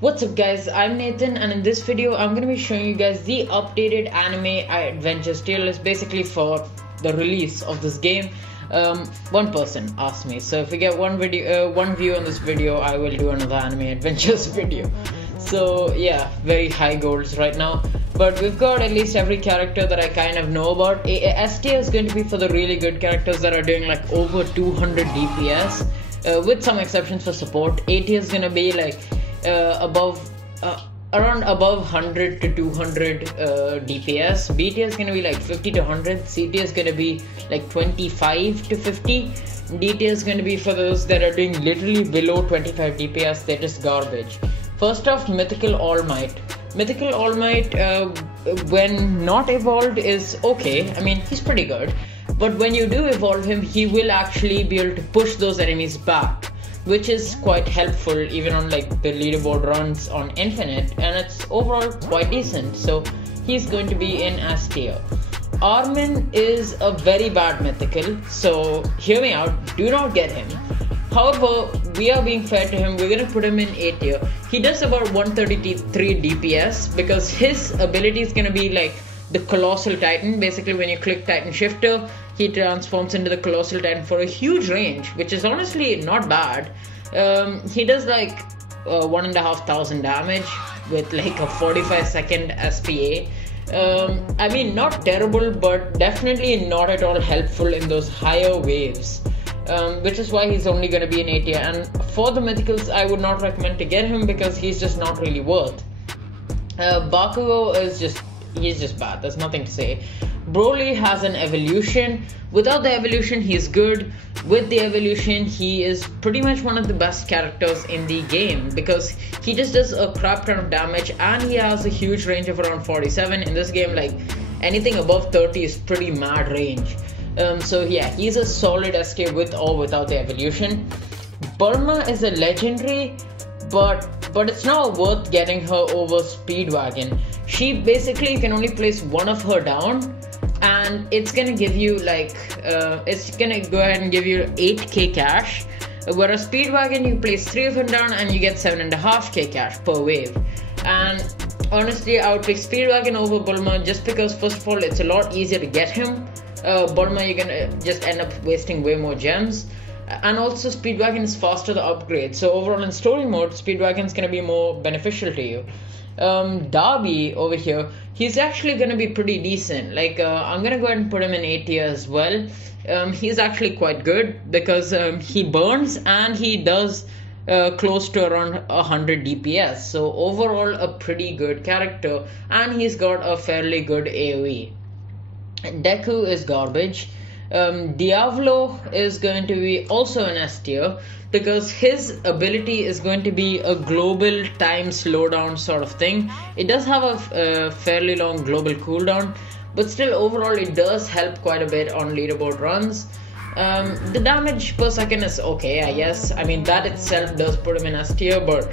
What's up guys, I'm Nathan and in this video I'm going to be showing you guys the updated anime adventures tier list basically for the release of this game. One person asked me, so if we get one view on this video, I will do another anime adventures video. So yeah, very high goals right now, but we've got at least every character that I kind of know about. S tier is going to be for the really good characters that are doing like over 200 DPS, with some exceptions for support. A tier is going to be like around above 100 to 200 DPS. B tier is going to be like 50 to 100. C tier is going to be like 25 to 50. D tier is going to be for those that are doing literally below 25 DPS. They're just garbage. First off, Mythical All Might. Mythical All Might, when not evolved, is okay. I mean, he's pretty good. But when you do evolve him, he will actually be able to push those enemies back, which is quite helpful even on like the leaderboard runs on Infinite, and it's overall quite decent. So he's going to be in S tier. Erwin is a very bad mythical, so hear me out, do not get him. However, we are being fair to him, we're going to put him in A tier. He does about 133 DPS because his ability is going to be like the Colossal Titan. Basically, when you click Titan Shifter, he transforms into the Colossal Titan for a huge range, which is honestly not bad. He does like 1,500 damage with like a 45-second SPA. I mean, not terrible, but definitely not at all helpful in those higher waves. Which is why he's only going to be in A tier. And for the mythicals, I would not recommend to get him because he's just not really worth. Bakugo is he's just bad. There's nothing to say. Broly has an evolution. Without the evolution, he's good. With the evolution, he is pretty much one of the best characters in the game because he just does a crap ton of damage and he has a huge range of around 47. In this game, like anything above 30 is pretty mad range. So yeah, he's a solid S tier with or without the evolution. Bulma is a legendary, but it's not worth getting her over Speedwagon. She basically, you can only place one of her down, and it's gonna give you like it's gonna go ahead and give you 8k cash. Whereas Speedwagon, you place 3 of them down and you get 7.5k cash per wave. And honestly, I would pick Speedwagon over Bulma just because first of all, it's a lot easier to get him. Bulma, you're gonna just end up wasting way more gems, and also Speedwagon is faster to upgrade, so overall in story mode Speedwagon is gonna be more beneficial to you. Darby over here, he's actually gonna be pretty decent. Like I'm gonna go ahead and put him in A tier as well. He's actually quite good because he burns and he does close to around 100 DPS, so overall a pretty good character, and he's got a fairly good AoE. Deku is garbage. Diavolo is going to be also an S tier because his ability is going to be a global time slowdown sort of thing. It does have a fairly long global cooldown, but still overall it does help quite a bit on leaderboard runs. The damage per second is okay, I guess. I mean, that itself does put him in S tier, but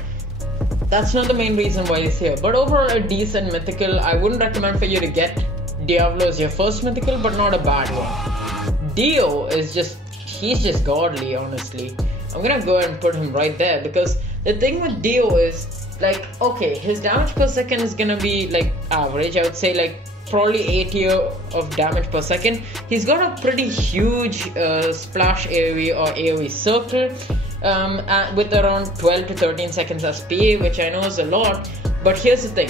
that's not the main reason why he's here. But overall a decent mythical. I wouldn't recommend for you to get Diavolo as your first mythical, but not a bad one. Dio is he's just godly, honestly. I'm gonna go ahead and put him right there because the thing with Dio is like, okay, his damage per second is gonna be like average. I would say like probably 8 tier of damage per second. He's got a pretty huge splash AoE or AoE circle with around 12 to 13 seconds SPA, which I know is a lot, but here's the thing.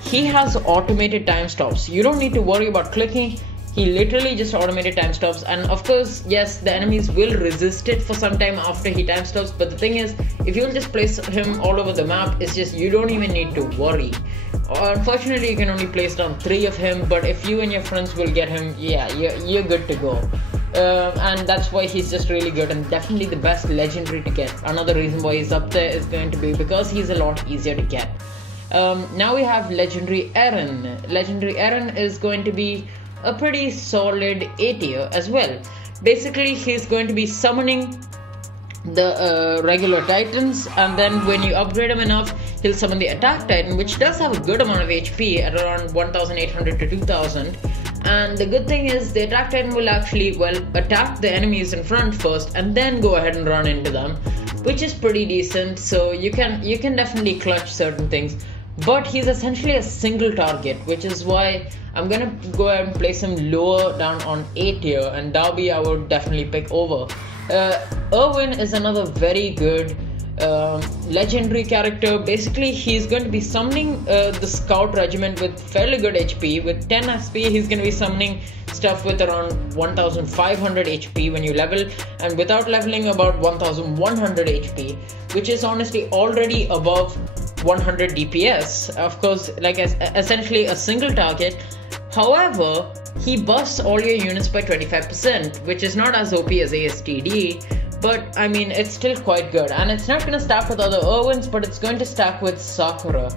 He has automated time stops. You don't need to worry about clicking. He literally just automated time stops, and of course, yes, the enemies will resist it for some time after he time stops, but the thing is, if you'll just place him all over the map, it's just you don't even need to worry. Unfortunately, you can only place down 3 of him, but if you and your friends will get him, yeah, you're good to go. And that's why he's just really good and definitely the best legendary to get. Another reason why he's up there is going to be because he's a lot easier to get. Now we have Legendary Erwin. Legendary Erwin is going to be a pretty solid A tier as well. Basically, he's going to be summoning the regular titans, and then when you upgrade him enough, he'll summon the attack titan, which does have a good amount of HP at around 1800 to 2000. And the good thing is the attack titan will actually, well, attack the enemies in front first and then go ahead and run into them. which is pretty decent. So you can definitely clutch certain things. But he's essentially a single target, which is why I'm gonna go ahead and place him lower down on A tier, and Darby I would definitely pick over. Erwin is another very good legendary character. Basically, he's going to be summoning the Scout Regiment with fairly good HP. With 10 SP, he's going to be summoning stuff with around 1500 HP when you level, and without leveling about 1100 HP, which is honestly already above 100 DPS. Of course, like essentially a single target. However, he buffs all your units by 25%, which is not as OP as ASTD, but I mean, it's still quite good. And it's not going to stack with other Erwins, but it's going to stack with Sakura,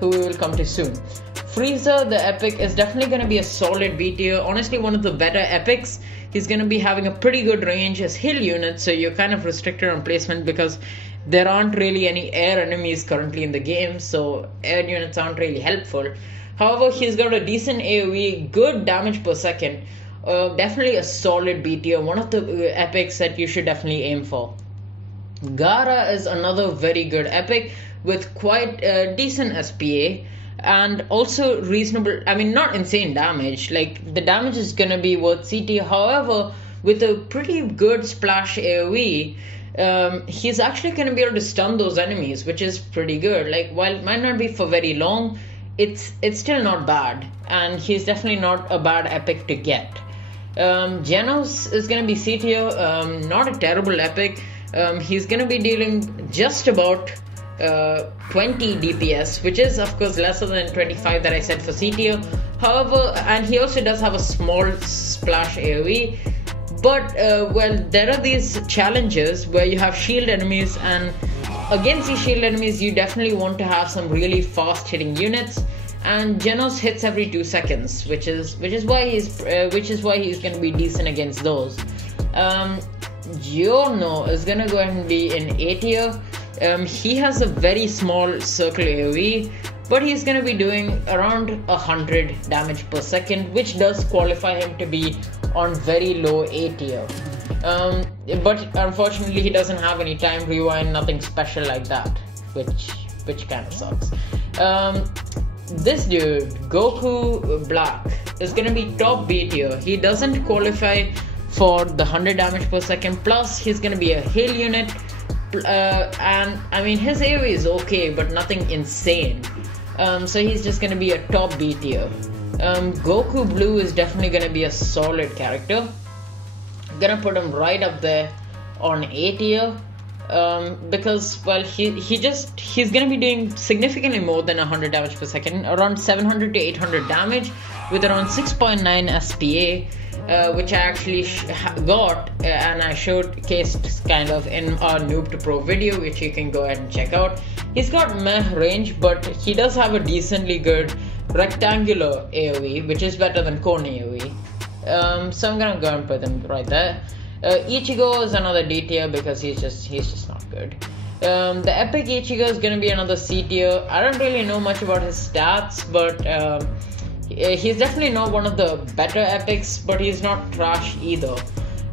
who we will come to soon. Frieza, the epic, is definitely going to be a solid B tier. Honestly, one of the better epics. He's going to be having a pretty good range as hill unit, so you're kind of restricted on placement because there aren't really any air enemies currently in the game, so air units aren't really helpful. However, he's got a decent AoE, good damage per second, definitely a solid B tier, one of the epics that you should definitely aim for. Gaara is another very good epic with quite decent SPA and also reasonable, I mean not insane damage, like the damage is gonna be worth C tier. However, with a pretty good splash AoE, he's actually going to be able to stun those enemies, which is pretty good. Like, while it might not be for very long, it's still not bad, and he's definitely not a bad epic to get. Genos is going to be C tier, not a terrible epic. He's going to be dealing just about 20 DPS, which is of course lesser than 25 that I said for C tier. However, and he also does have a small splash AoE. But, well, there are these challenges where you have shield enemies, and against these shield enemies, you definitely want to have some really fast hitting units. And Genos hits every 2 seconds, which is why he's going to be decent against those. Giorno is going to go ahead and be in A tier. He has a very small circle AoE, but he's going to be doing around 100 damage per second, which does qualify him to be on very low A tier. But unfortunately he doesn't have any time rewind, nothing special like that, which kind of sucks. This dude, Goku Black, is gonna be top B tier. He doesn't qualify for the 100 damage per second, plus he's gonna be a heal unit, and I mean his AoE is okay, but nothing insane. So he's just gonna be a top B tier. Goku Blue is definitely gonna be a solid character. I'm gonna put him right up there on A tier, because, well, he's gonna be doing significantly more than 100 damage per second, around 700 to 800 damage with around 6.9 SPA, which I actually got and I showcased kind of in our Noob to Pro video, which you can go ahead and check out. He's got meh range, but he does have a decently good rectangular AoE, which is better than cone AoE. So I'm gonna go and put him right there. Ichigo is another D tier because he's just not good. The epic Ichigo is gonna be another C tier. I don't really know much about his stats, but he's definitely not one of the better epics, but he's not trash either.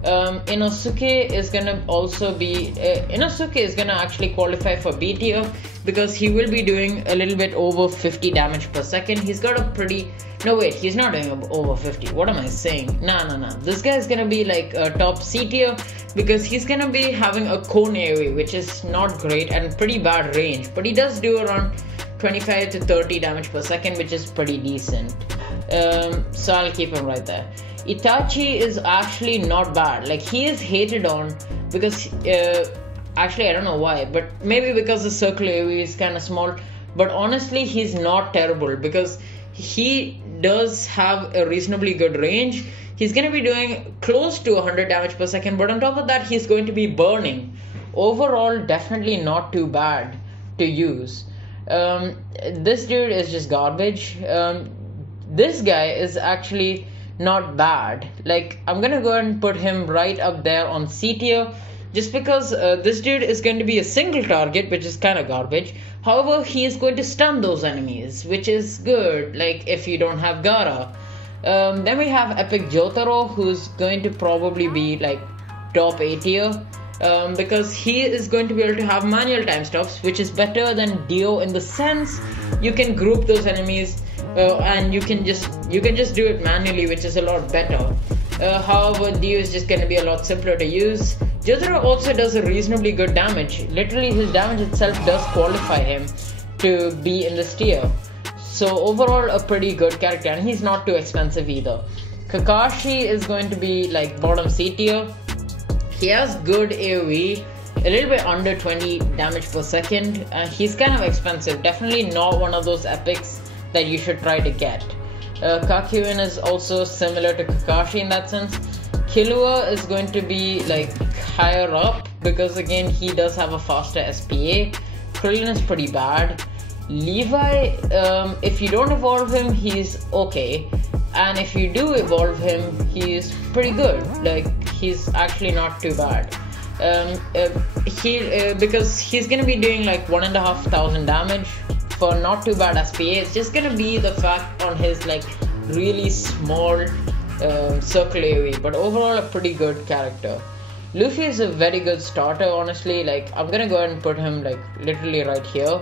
Inosuke is gonna also be Inosuke is gonna actually qualify for B tier because he will be doing a little bit over 50 damage per second. He's got a pretty he's not doing over 50. What am I saying? Nah. This guy is gonna be like a top C tier because he's gonna be having a cone AoE, which is not great and pretty bad range, but he does do around 25 to 30 damage per second, which is pretty decent. So I'll keep him right there. Itachi is actually not bad. Like, he is hated on because actually I don't know why, but maybe because the circle AoE is kind of small, but honestly he's not terrible because he does have a reasonably good range. He's going to be doing close to 100 damage per second, but on top of that he's going to be burning. Overall, definitely not too bad to use. This dude is just garbage. This guy is actually not bad. Like, I'm gonna go ahead and put him right up there on C tier just because this dude is going to be a single target, which is kind of garbage. However, he is going to stun those enemies, which is good, like if you don't have Gaara. Then we have Epic Jotaro, who's going to probably be like top A tier. because he is going to be able to have manual time stops, which is better than Dio in the sense you can group those enemies and you can just do it manually, which is a lot better. However, Dio is just going to be a lot simpler to use. Jotaro also does a reasonably good damage. Literally, his damage itself does qualify him to be in this tier. So overall, a pretty good character, and he's not too expensive either. Kakashi is going to be like bottom C tier. He has good AoE, a little bit under 20 damage per second, and he's kind of expensive. Definitely not one of those epics that you should try to get. Kakyoin is also similar to Kakashi in that sense. Killua is going to be like higher up because again he does have a faster SPA. Krillin is pretty bad. Levi, if you don't evolve him, he's okay, and if you do evolve him, he's pretty good. Like, he's actually not too bad. Because he's gonna be doing like 1,500 damage for not too bad SPA. It's just gonna be the fact on his like really small circle AoE, but overall a pretty good character. Luffy is a very good starter, honestly. Like, I'm gonna go ahead and put him like literally right here,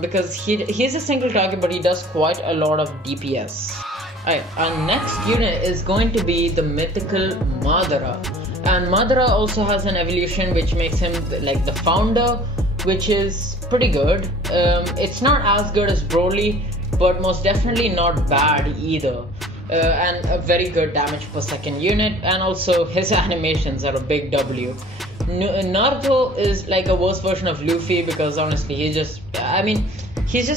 because he's a single target, but he does quite a lot of DPS. Alright, our next unit is going to be the mythical Madara, and Madara also has an evolution which makes him like the founder, which is pretty good. It's not as good as Broly, but most definitely not bad either. And a very good damage per second unit, and also his animations are a big W. Naruto is like a worse version of Luffy because honestly he just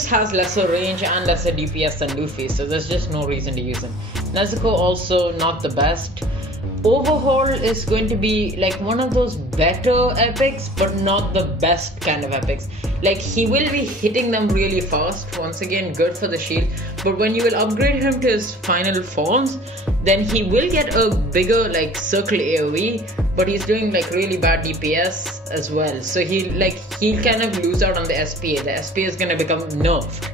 has lesser range and lesser DPS than Luffy, so there's just no reason to use him. Nezuko also not the best. Overhaul is going to be like one of those better epics, but not the best kind of epics. Like, he will be hitting them really fast, once again good for the shield, but when you will upgrade him to his final forms, then he will get a bigger like circle AoE, but he's doing like really bad DPS as well, so he'll kind of lose out on the SPA. The SPA is gonna become nerfed.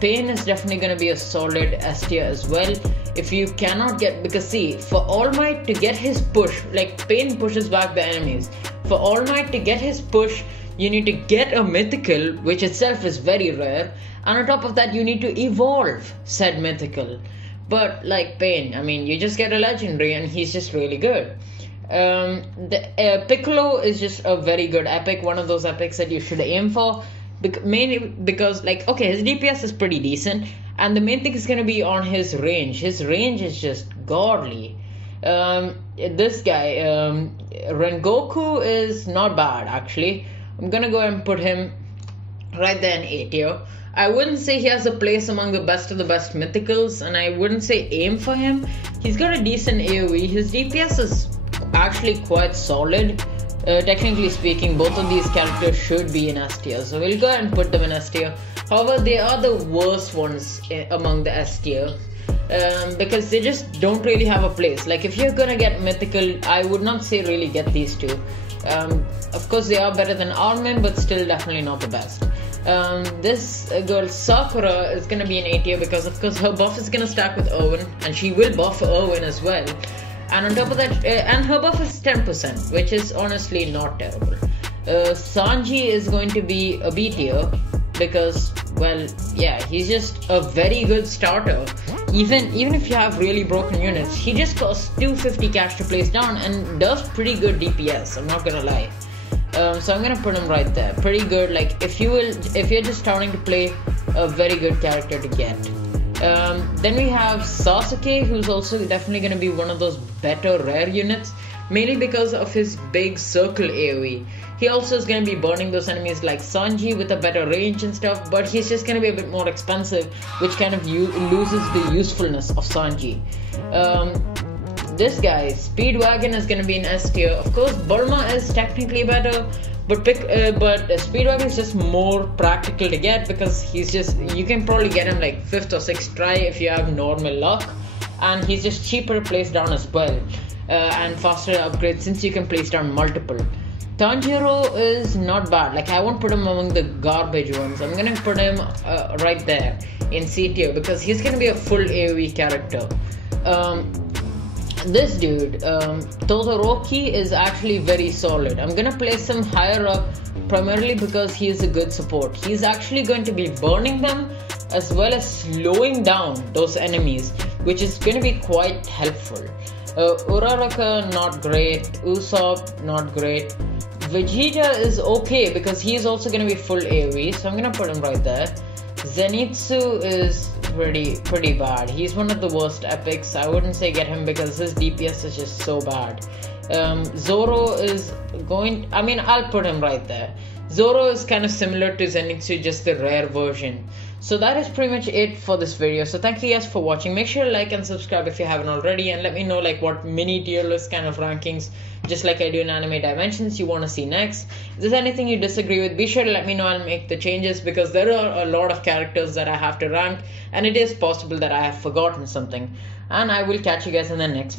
Pain is definitely gonna be a solid S tier as well. If you cannot get, because see, for All Might to get his push, like Pain pushes back the enemies. For All Might to get his push, you need to get a mythical, which itself is very rare, and on top of that you need to evolve said mythical. But like Pain, I mean, you just get a legendary and he's just really good. Piccolo is just a very good epic, one of those epics that you should aim for, mainly because like, okay, his DPS is pretty decent, and the main thing is going to be on his range. His range is just godly. This guy, Rengoku, is not bad actually. I'm gonna go and put him right there in A tier. I wouldn't say he has a place among the best of the best mythicals, and I wouldn't say aim for him. He's got a decent AoE. His DPS is actually quite solid. Technically speaking, both of these characters should be in S tier, so we'll go ahead and put them in S tier. However, they are the worst ones among the S tier, because they just don't really have a place. Like, if you're gonna get mythical, I would not say really get these two. Of course they are better than Armin, but still definitely not the best. This girl Sakura is gonna be an A tier because of course her buff is gonna stack with Erwin, and she will buff Erwin as well. And on top of that, and her buff is 10%, which is honestly not terrible. Sanji is going to be a B tier because, well, yeah, he's just a very good starter. Even if you have really broken units, he just costs 250 cash to place down and does pretty good DPS, I'm not gonna lie. So I'm gonna put him right there. Pretty good, like if you're just starting to play, a very good character to get. Then we have Sasuke, who's also definitely gonna be one of those better rare units, mainly because of his big circle AoE. He also is going to be burning those enemies like Sanji with a better range and stuff, but he's just going to be a bit more expensive, which kind of loses the usefulness of Sanji. This guy, Speedwagon, is going to be in S tier. Of course, Bulma is technically better, but Speedwagon is just more practical to get because you can probably get him like 5th or 6th try if you have normal luck, and he's just cheaper to place down as well, and faster to upgrade since you can place down multiple. Tanjiro is not bad. Like, I won't put him among the garbage ones. I'm gonna put him right there in C tier because he's gonna be a full AoE character. this dude, Todoroki, is actually very solid. I'm gonna place him higher up primarily because he is a good support. He's actually going to be burning them as well as slowing down those enemies, which is going to be quite helpful. Uraraka, not great. Usopp, not great. Vegeta is okay because he is also going to be full AoE, so I'm going to put him right there. Zenitsu is pretty bad. He's one of the worst epics. I wouldn't say get him because his DPS is just so bad. Zoro is I'll put him right there. Zoro is kind of similar to Zenitsu, just the rare version. So that is pretty much it for this video. So thank you guys for watching. Make sure to like and subscribe if you haven't already, and let me know like what mini tier list kind of rankings, just like I do in Anime Dimensions, you want to see next. If there's anything you disagree with, be sure to let me know. I'll make the changes because there are a lot of characters that I have to rank, and it is possible that I have forgotten something. And I will catch you guys in the next